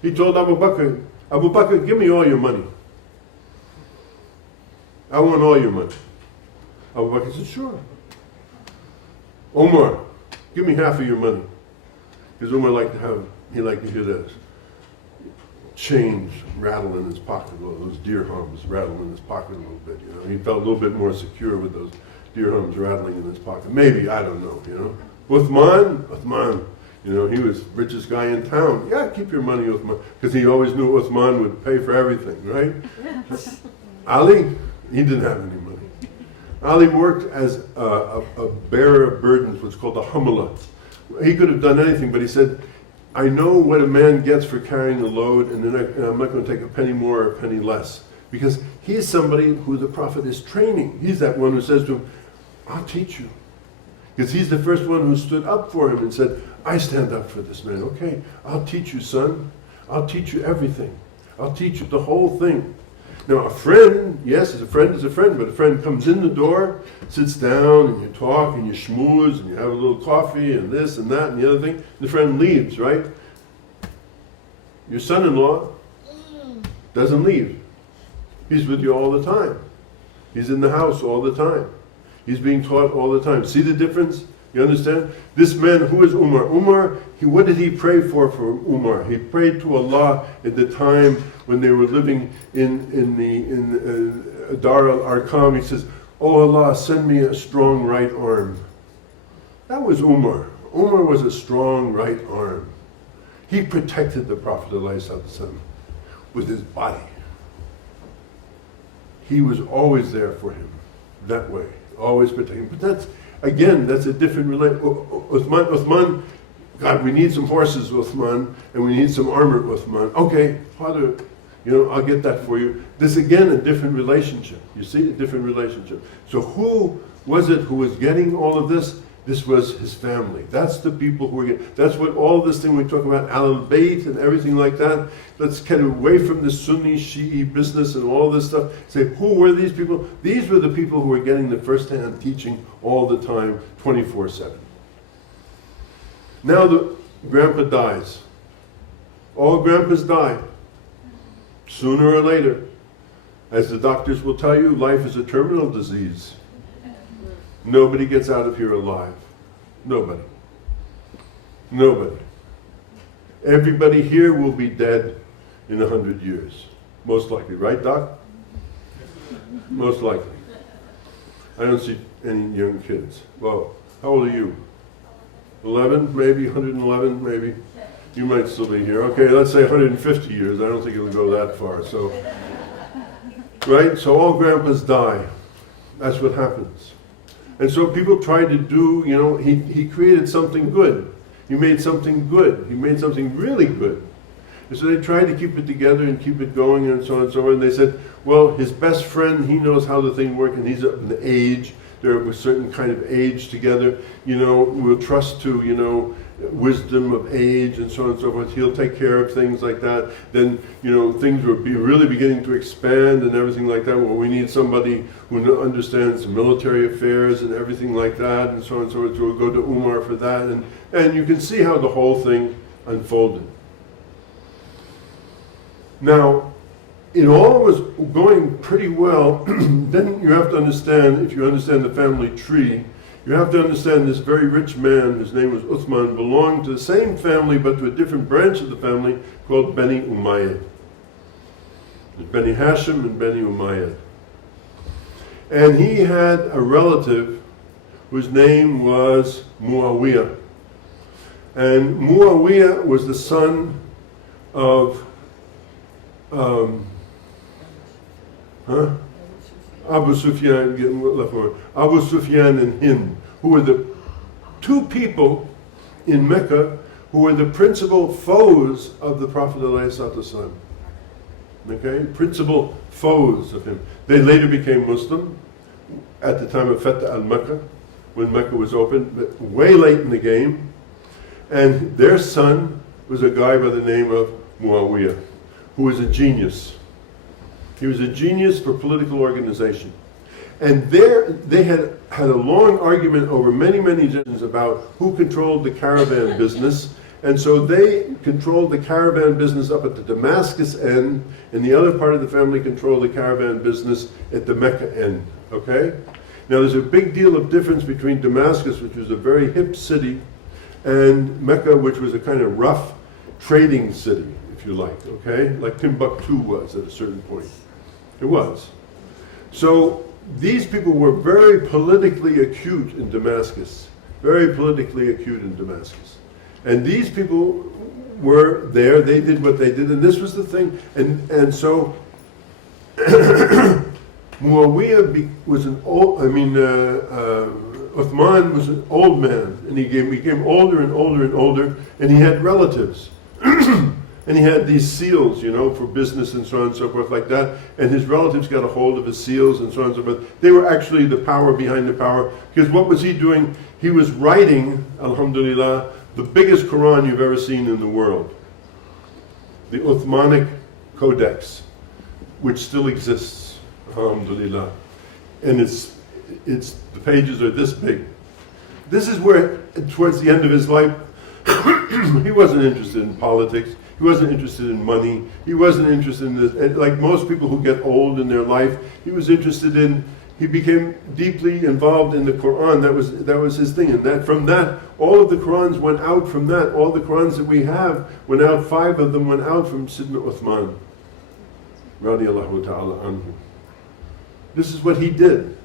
He told Abu Bakr, give me all your money. I want all your money. Abu Bakr said, sure. Omar, give me half of your money. Because Omar liked to hear this. Change rattle in his pocket, those dirhams rattle in his pocket a little bit, you know. He felt a little bit more secure with those dirhams rattling in his pocket. Maybe, I don't know, you know. Uthman, you know, he was the richest guy in town. Yeah, keep your money, Uthman, because he always knew Uthman would pay for everything, right? Ali, he didn't have any money. Ali worked as a bearer of burdens, what's called a humala. He could have done anything, but he said, I know what a man gets for carrying a load, and I'm not going to take a penny more or a penny less. Because he's somebody who the Prophet is training. He's that one who says to him, I'll teach you. Because he's the first one who stood up for him and said, I stand up for this man. Okay, I'll teach you, son. I'll teach you everything. I'll teach you the whole thing. Now a friend, yes, a friend is a friend, but a friend comes in the door, sits down, and you talk, and you schmooze, and you have a little coffee, and this, and that, and the other thing. The friend leaves, right? Your son-in-law doesn't leave. He's with you all the time. He's in the house all the time. He's being taught all the time. See the difference? You understand? This man, who is Umar? Umar, what did he pray for Umar? He prayed to Allah at the time when they were living in Dar al-Arqam. He says, "Oh Allah, send me a strong right arm." That was Umar. Umar was a strong right arm. He protected the Prophet ﷺ with his body. He was always there for him, that way, always protecting. But that's a different relation. Uthman, God, we need some horses, Uthman, and we need some armor, Uthman. Okay, Father, I'll get that for you. This again, a different relationship. You see, a different relationship. So who was it who was getting all of this? This was his family. That's the people who were getting. That's what all this thing we talk about, Al-Bayt and everything like that. Let's get away from the Sunni Shi'i business and all this stuff. Say, who were these people? These were the people who were getting the first-hand teaching all the time, 24/7. Now the grandpa dies. All grandpas die. Sooner or later. As the doctors will tell you, life is a terminal disease. Nobody gets out of here alive. Nobody. Nobody. Everybody here will be dead in 100 years. Most likely. Right, Doc? Most likely. I don't see any young kids. Well, how old are you? 11, maybe? 111, maybe? You might still be here. Okay, let's say 150 years. I don't think it'll go that far. So, right? So all grandpas die. That's what happens. And so people tried to do, he created something good. He made something good. He made something really good. And so they tried to keep it together and keep it going and so on and so on. And they said, well, his best friend, he knows how the thing works, and he's of an age. They're of a certain kind of age together. We'll trust to, wisdom of age and so on and so forth. He'll take care of things like that. Then, things will be really beginning to expand and everything like that. Well, we need somebody who understands military affairs and everything like that and so on and so forth. So we'll go to Umar for that. And you can see how the whole thing unfolded. Now, it all was going pretty well. Then you have to understand, if you understand the family tree, you have to understand this very rich man, whose name was Uthman, belonged to the same family but to a different branch of the family called Bani Umayyad. Bani Hashim and Bani Umayyad. And he had a relative whose name was Muawiya. And Muawiya was the son of Abu Sufyan and Hind, who were the two people in Mecca who were the principal foes of the Prophet ﷺ. Okay? Principal foes of him. They later became Muslim at the time of Fatah al-Mecca, when Mecca was opened, but way late in the game. And their son was a guy by the name of Muawiya, who was a genius. He was a genius for political organization. And they had a long argument over many, many generations about who controlled the caravan business. And so they controlled the caravan business up at the Damascus end, and the other part of the family controlled the caravan business at the Mecca end. Okay? Now there's a big deal of difference between Damascus, which was a very hip city, and Mecca, which was a kind of rough trading city, if you like, okay? Like Timbuktu was at a certain point. It was. So these people were very politically acute in Damascus. Very politically acute in Damascus. And these people were there, they did what they did, and this was the thing. And so Muawiya was an old, Uthman was an old man, and he became older and older and older, and he had relatives. And he had these seals, for business and so on and so forth like that, and his relatives got a hold of his seals and so on and so forth. They were actually the power behind the power, because what was he doing? He was writing, alhamdulillah, the biggest Quran you've ever seen in the world. The Uthmanic codex, which still exists, alhamdulillah. And the pages are this big. This is where, towards the end of his life, he wasn't interested in politics. He wasn't interested in money. He wasn't interested in this. And like most people who get old in their life, he became deeply involved in the Quran. That was his thing. And from that, all of the Qurans went out from that. All the Qurans that we have went out. 5 of them went out from Sidna Uthman, radiallahu ta'ala anhu. This is what he did.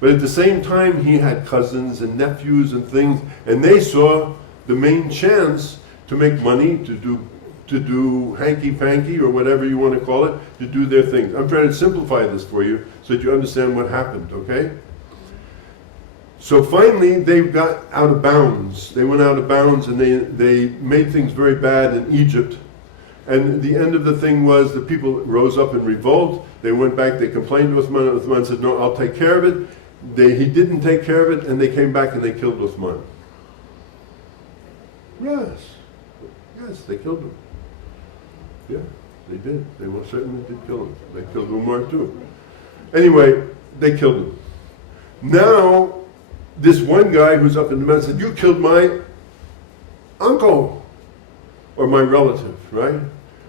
But at the same time, he had cousins and nephews and things, and they saw the main chance to make money, to do hanky-panky or whatever you want to call it, to do their things. I'm trying to simplify this for you so that you understand what happened, okay? So finally, they got out of bounds. They went out of bounds and they made things very bad in Egypt. And the end of the thing was the people rose up in revolt. They went back, they complained to Uthman, and Uthman said, no, I'll take care of it. He didn't take care of it, and they came back and they killed Uthman. Yes, they killed him. Yeah, they did. They most certainly did kill him. They killed Umar too. Anyway, they killed him. Now, this one guy who's up in the mess said, you killed my uncle or my relative, right?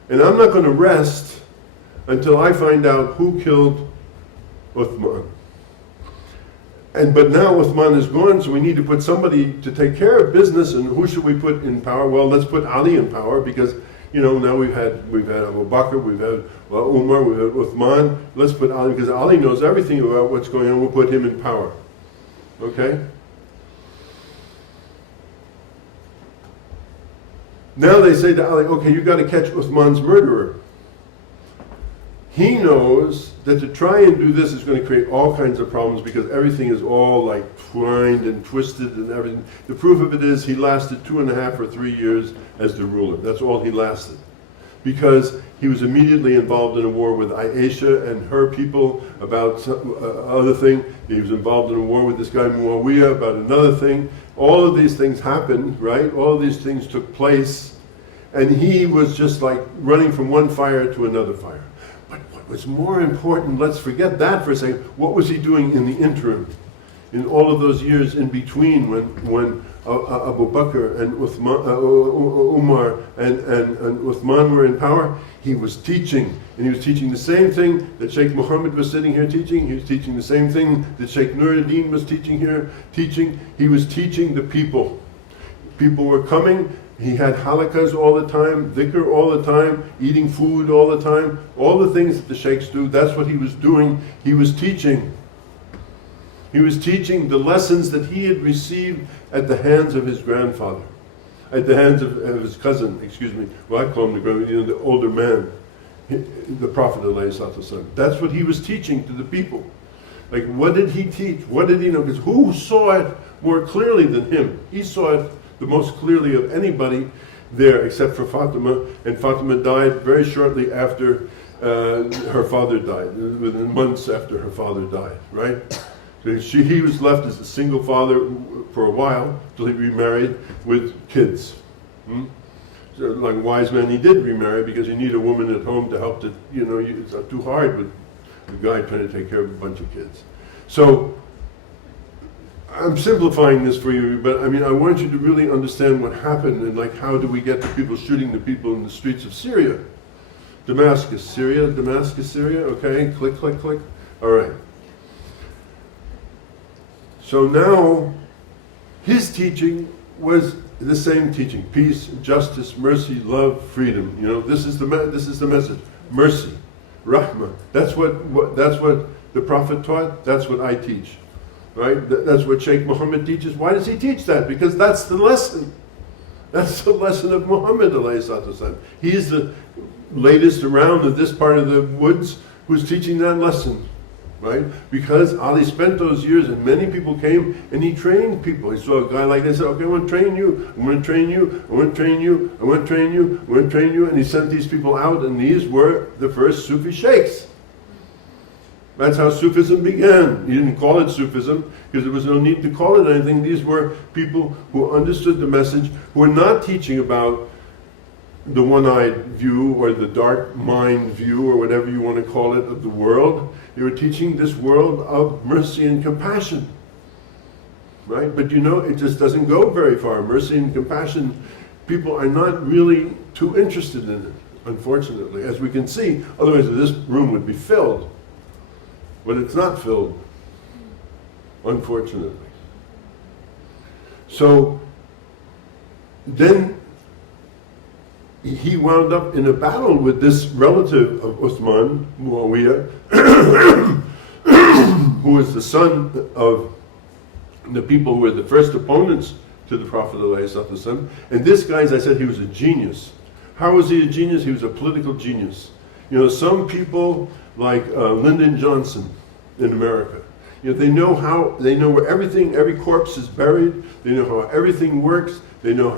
And I'm not going to rest until I find out who killed Uthman. But now Uthman is gone, so we need to put somebody to take care of business. And who should we put in power? Well, let's put Ali in power, because now we've had Abu Bakr, we've had Umar, we've had Uthman. Let's put Ali, because Ali knows everything about what's going on. We'll put him in power. Okay? Now they say to Ali, okay, you got to catch Uthman's murderer. He knows that to try and do this is going to create all kinds of problems, because everything is all like twined and twisted and everything. The proof of it is he lasted 2.5 or 3 years as the ruler. That's all he lasted. Because he was immediately involved in a war with Aisha and her people about other thing. He was involved in a war with this guy Muawiya about another thing. All of these things happened, right? All of these things took place. And he was just like running from one fire to another fire. But what was more important, let's forget that for a second, what was he doing in the interim? In all of those years in between when Abu Bakr and Umar and Uthman were in power, he was teaching. And he was teaching the same thing that Shaykh Muhammad was sitting here teaching. He was teaching the same thing that Shaykh Nooruddeen was teaching here, teaching. He was teaching the people. People were coming. He had halakas all the time, dhikr all the time, eating food all the time, all the things that the sheikhs do. That's what he was doing. He was teaching. He was teaching the lessons that he had received at the hands of his grandfather, at the hands of his cousin, well, I call him the grandfather, the older man, the Prophet ﷺ. That's what he was teaching to the people. Like, what did he teach? What did he know? Because who saw it more clearly than him? He saw it the most clearly of anybody there, except for Fatima. And Fatima died very shortly after her father died, within months after her father died, right? So he was left as a single father for a while, till he remarried with kids. So, like a wise man, he did remarry because you need a woman at home to help it's not too hard with a guy trying to take care of a bunch of kids. So, I'm simplifying this for you, but I mean, I want you to really understand what happened and like how do we get the people shooting the people in the streets of Syria. Damascus, Syria, okay, click, click, click. All right. So now, his teaching was the same teaching: peace, justice, mercy, love, freedom. This is the message: mercy, rahmah. That's what the Prophet taught. That's what I teach, right? That's what Shaykh Muhammad teaches. Why does he teach that? Because that's the lesson. That's the lesson of Muhammad ﷺ. He is the latest around in this part of the woods who's teaching that lesson. Right? Because Ali spent those years and many people came and he trained people. He saw a guy like this, said, okay, I want to train you, I want to train you, I want to train you, I want to train you, I want to train you. And he sent these people out, and these were the first Sufi sheikhs. That's how Sufism began. He didn't call it Sufism because there was no need to call it anything. These were people who understood the message, who were not teaching about the one-eyed view or the dark mind view or whatever you want to call it of the world. They were teaching this world of mercy and compassion, right? But you know, it just doesn't go very far. Mercy and compassion, people are not really too interested in it, unfortunately, as we can see. Otherwise this room would be filled, but it's not filled, unfortunately. So then he wound up in a battle with this relative of Uthman, Muawiya, who was the son of the people who were the first opponents to the Prophet ﷺ. And this guy, as I said, he was a genius. How was he a genius? He was a political genius. You know, some people like Lyndon Johnson in America, you know, they know where every corpse is buried, they know how everything works, they know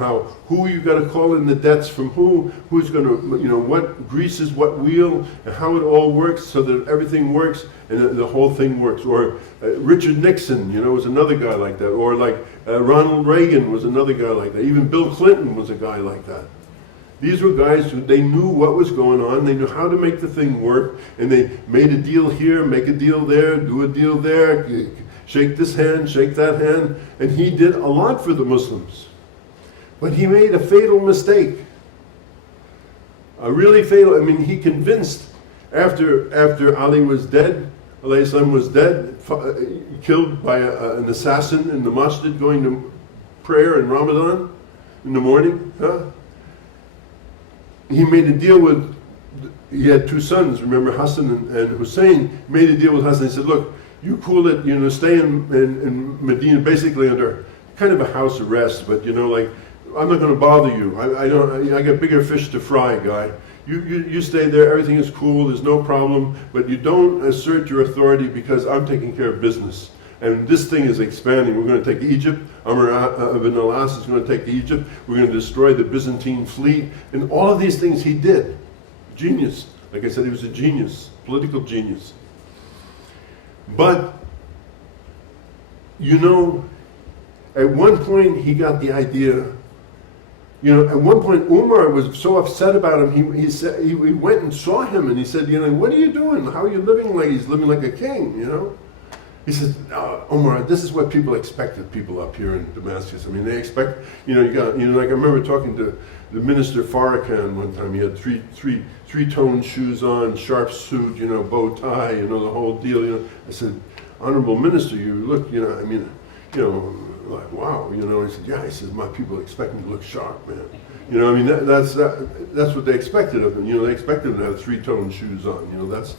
who you got to call in the debts from who's going to, you know, what greases what wheel, and how it all works so that everything works and the whole thing works. Or Richard Nixon, you know, was another guy like that. Or like Ronald Reagan was another guy like that. Even Bill Clinton was a guy like that. These were guys who, they knew what was going on, they knew how to make the thing work, and they made a deal here, make a deal there, do a deal there, shake this hand, shake that hand, and he did a lot for the Muslims. But he made a fatal mistake. A really fatal, I mean, he convinced, after Ali was dead, alayhi salam was dead, killed by an assassin in the masjid going to prayer in Ramadan in the morning, he made a deal with, he had two sons, remember, Hassan and Hussein, made a deal with Hassan. He said, look, you cool it, you know, stay in Medina, basically under kind of a house arrest, but you know, like, I'm not going to bother you. I got bigger fish to fry, guy. You stay there, everything is cool, there's no problem, but you don't assert your authority because I'm taking care of business. And this thing is expanding. We're going to take Egypt. Amr ibn al-As is going to take Egypt. We're going to destroy the Byzantine fleet. And all of these things he did. Genius. Like I said, he was a genius, political genius. But, you know, at one point he got the idea, you know, at one point Umar was so upset about him, he went and saw him and he said, you know, what are you doing? How are you living like, he's living like a king, you know? He said, Omar, this is what people expect of people up here in Damascus. I mean, they expect, you know, like I remember talking to the minister Farrakhan one time. He had three-tone shoes on, sharp suit, you know, bow tie, you know, the whole deal. You know, I said, Honorable Minister, you look, you know, I mean, you know, like wow, you know. He said, yeah. He says, my people expect me to look sharp, man. You know, I mean, that's what they expected of him. You know, they expected him to have three-tone shoes on. You know, that's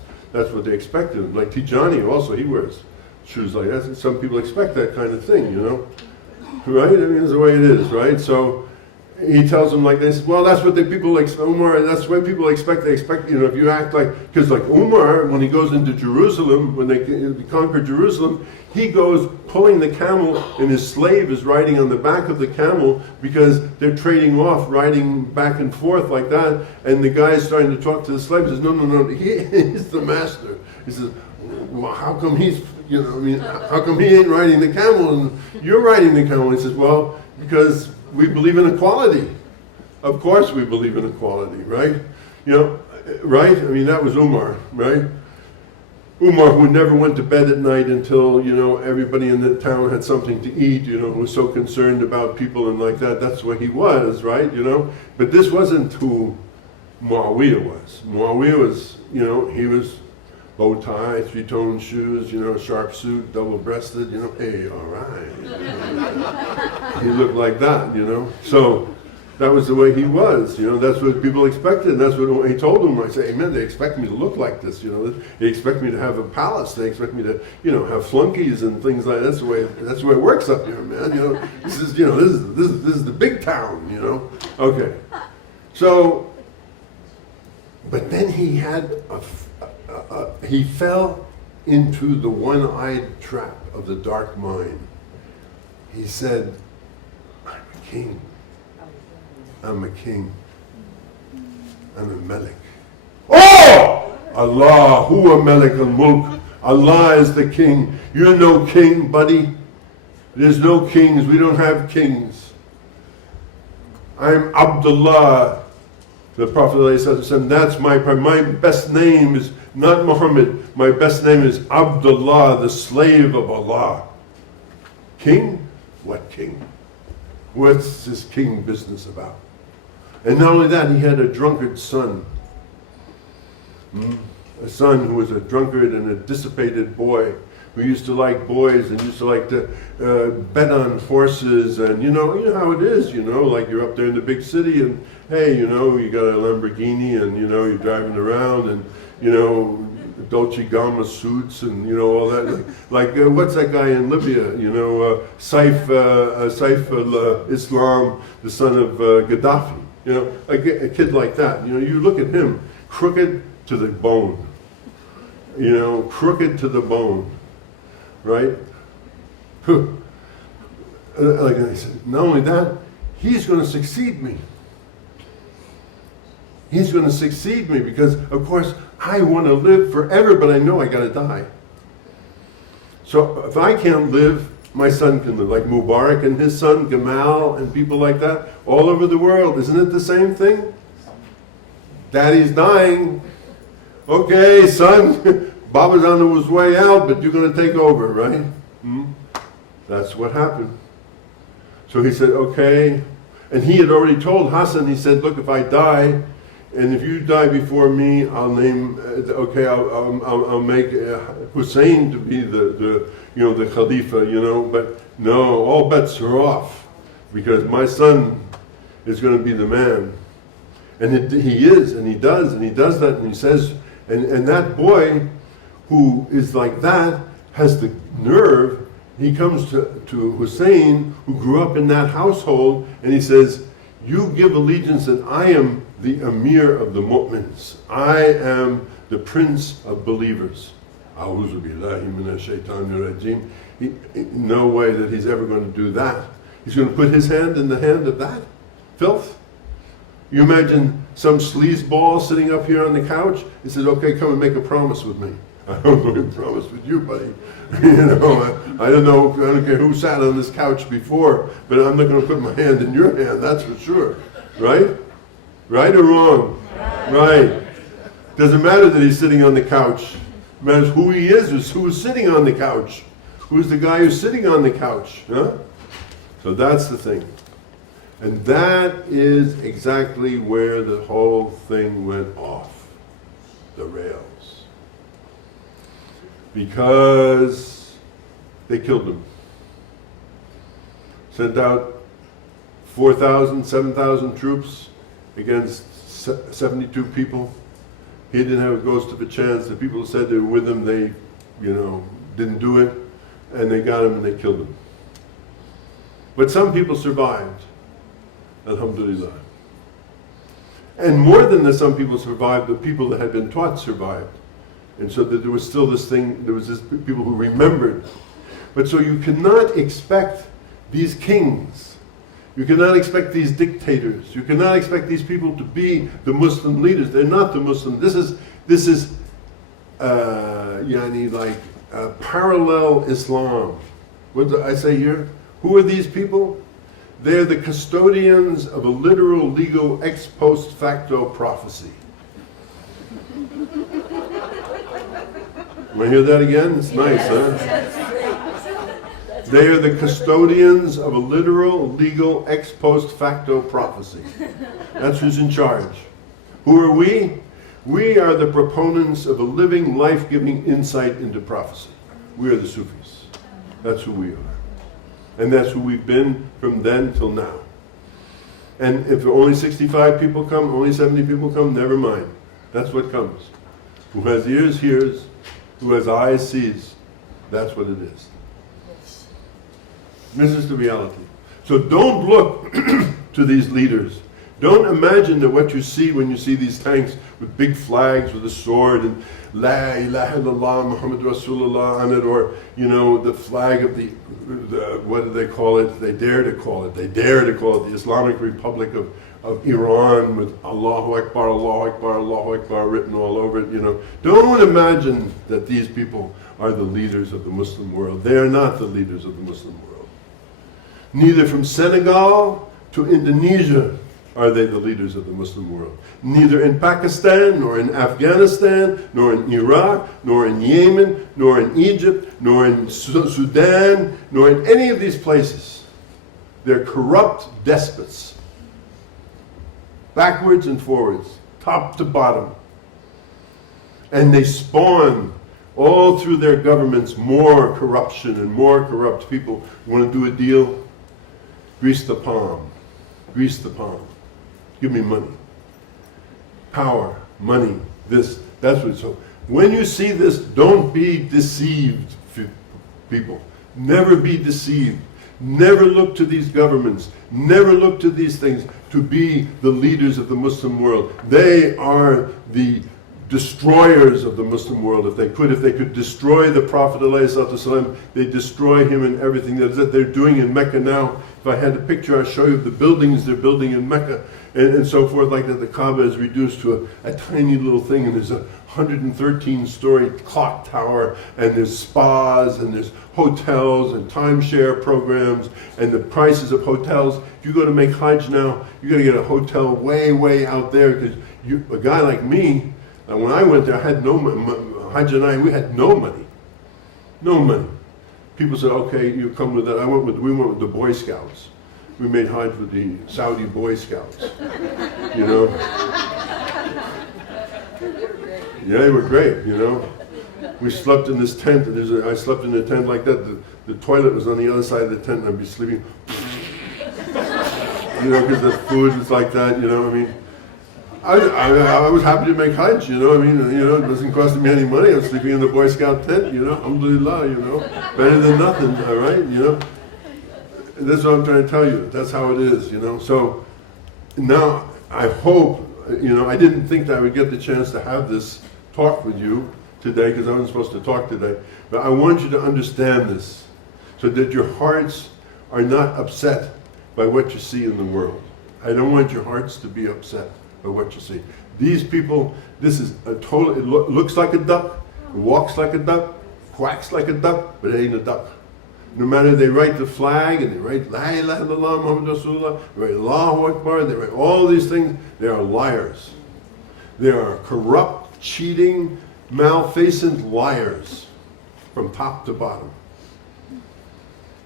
what they expected. Like Tijani also, he wears shoes like that. Some people expect that kind of thing, you know, right? I mean, that's the way it is, right? So he tells them like this. Well, that's what the people like Umar. That's what people expect. They expect, you know, if you act like, because like Umar, when he goes into Jerusalem, when they conquer Jerusalem, he goes pulling the camel, and his slave is riding on the back of the camel because they're trading off, riding back and forth like that. And the guy is starting to talk to the slave. He says, no, he's the master. He says, well, how come he's, you know, I mean, how come he ain't riding the camel and you're riding the camel? He says, well, because we believe in equality. Of course we believe in equality, right? You know, right? I mean, that was Umar, right? Umar, who never went to bed at night until, you know, everybody in the town had something to eat, you know, who was so concerned about people and like that. That's what he was, right? You know? But this wasn't who Muawiya was. Muawiya was, you know, he was bow tie, three-tone shoes, you know, sharp suit, double-breasted, you know, hey, all right. He looked like that, you know. So that was the way he was, you know. That's what people expected. And that's what he told them. I say, amen, they expect me to look like this, you know. They expect me to have a palace. They expect me to, you know, have flunkies and things like that. That's the way it works up here, man. You know, this is, you know, this is the big town, you know. Okay. So, but then he had he fell into the one-eyed trap of the dark mind. He said, I'm a king. I'm a king. I'm a Malik. Oh! Allah, huwa Malik al-Mulk. Allah is the king. You're no king, buddy. There's no kings. We don't have kings. I'm Abdullah. The Prophet ﷺ, that's my best name is not Muhammad. My best name is Abdullah, the slave of Allah. King? What king? What's this king business about? And not only that, he had a drunkard son. A son who was a drunkard and a dissipated boy, who used to like boys and used to like to bet on horses, and you know how it is, like you're up there in the big city and hey, you got a Lamborghini and you're driving around and Dolce Gabbana suits and all that. Like what's that guy in Libya? Saif Islam, the son of Gaddafi. A kid like that. You look at him, crooked to the bone. Crooked to the bone. Right? Like I said, not only that, he's going to succeed me. He's going to succeed me because, of course, I want to live forever, but I know I got to die. So if I can't live, my son can live. Like Mubarak and his son, Gamal, and people like that, all over the world. Isn't it the same thing? Daddy's dying. Okay, son, Baba's on his way out, but you're going to take over, right? That's what happened. So he said, okay. And he had already told Hassan, he said, look, if I die, and if you die before me, I'll name. I'll make Hussein to be the Khalifa. But no, all bets are off because my son is going to be the man, and he is, and he does that, and he says, and that boy who is like that has the nerve. He comes to Hussein, who grew up in that household, and he says, "You give allegiance, and I am the Emir of the Mu'mins. I am the Prince of Believers." A'udhu billahi minash shaitanir rajim. No way that he's ever going to do that. He's going to put his hand in the hand of that filth. You imagine some sleazeball sitting up here on the couch. He says, "Okay, come and make a promise with me." I don't know what promise with you, buddy. I don't know. I don't care who sat on this couch before, but I'm not going to put my hand in your hand. That's for sure, right? Right or wrong? Right. Doesn't matter that he's sitting on the couch. It matters who he is who's sitting on the couch. Who's the guy who's sitting on the couch? Huh? So that's the thing. And that is exactly where the whole thing went off the rails. Because they killed him. Sent out 4,000, 7,000 troops against 72 people. He didn't have a ghost of a chance. The people who said they were with him, they, didn't do it. And they got him and they killed him. But some people survived. Alhamdulillah. And more than that, some people survived, the people that had been taught survived. And so that there was still this thing, there was this people who remembered. But so you cannot expect these kings, you cannot expect these dictators, you cannot expect these people to be the Muslim leaders. They're not the Muslim. This is like parallel Islam. What do I say here? Who are these people? They're the custodians of a literal, legal, ex post facto prophecy. Want to hear that again? It's nice, huh? They are the custodians of a literal, legal, ex post facto prophecy. That's who's in charge. Who are we? We are the proponents of a living, life-giving insight into prophecy. We are the Sufis. That's who we are. And that's who we've been from then till now. And if only 65 people come, only 70 people come, never mind. That's what comes. Who has ears hears, who has eyes sees. That's what it is. This is the reality. So don't look to these leaders. Don't imagine that what you see when you see these tanks with big flags with a sword and La ilaha illallah Muhammad Rasulullah on it, or the flag of the what do they call it? They dare to call it the Islamic Republic of Iran with Allahu Akbar, Allahu Akbar, Allahu Akbar written all over it. Don't imagine that these people are the leaders of the Muslim world. They are not the leaders of the Muslim world. Neither from Senegal to Indonesia are they the leaders of the Muslim world. Neither in Pakistan, nor in Afghanistan, nor in Iraq, nor in Yemen, nor in Egypt, nor in Sudan, nor in any of these places. They're corrupt despots. Backwards and forwards, top to bottom. And they spawn all through their governments more corruption and more corrupt people. You want to do a deal? Grease the palm. Grease the palm. Give me money. Power, money, this, that's what it's so. When you see this, don't be deceived, people. Never be deceived. Never look to these governments. Never look to these things to be the leaders of the Muslim world. They are the destroyers of the Muslim world. If they could destroy the Prophet ﷺ, they destroy him and everything that they're doing in Mecca now. If I had a picture, I'd show you the buildings they're building in Mecca and so forth, like that. The Kaaba is reduced to a tiny little thing, and there's a 113-story clock tower, and there's spas, and there's hotels and timeshare programs, and the prices of hotels. If you go to make Hajj now, you got to get a hotel way, way out there, because a guy like me, when I went there, I had no money. Hajj and I, we had no money. No money. People said, okay, you come with that. We went with the Boy Scouts. We made Hajj with the Saudi Boy Scouts. You know? Yeah, they were great, you know? We slept in this tent, and I slept in a tent like that. The toilet was on the other side of the tent, and I'd be sleeping. You know, because the food was like that, you know, I mean. I was happy to make Hajj, you know, I mean, you know, it doesn't cost me any money. I'm sleeping in the Boy Scout tent, you know, alhamdulillah, you know, better than nothing, all right, you know. And that's what I'm trying to tell you. That's how it is, you know. So now I hope, you know, I didn't think that I would get the chance to have this talk with you today because I wasn't supposed to talk today. But I want you to understand this so that your hearts are not upset by what you see in the world. I don't want your hearts to be upset by what you see. These people, this is a total, it looks like a duck, walks like a duck, quacks like a duck, but it ain't a duck. No matter they write the flag and they write La ilaha illallah Muhammad Rasulullah, they write Allahu Akbar, they write all these things, they are liars. They are corrupt, cheating, malfacent liars from top to bottom.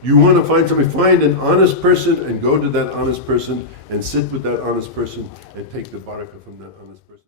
You want to find somebody, find an honest person and go to that honest person and sit with that honest person and take the barakah from that honest person.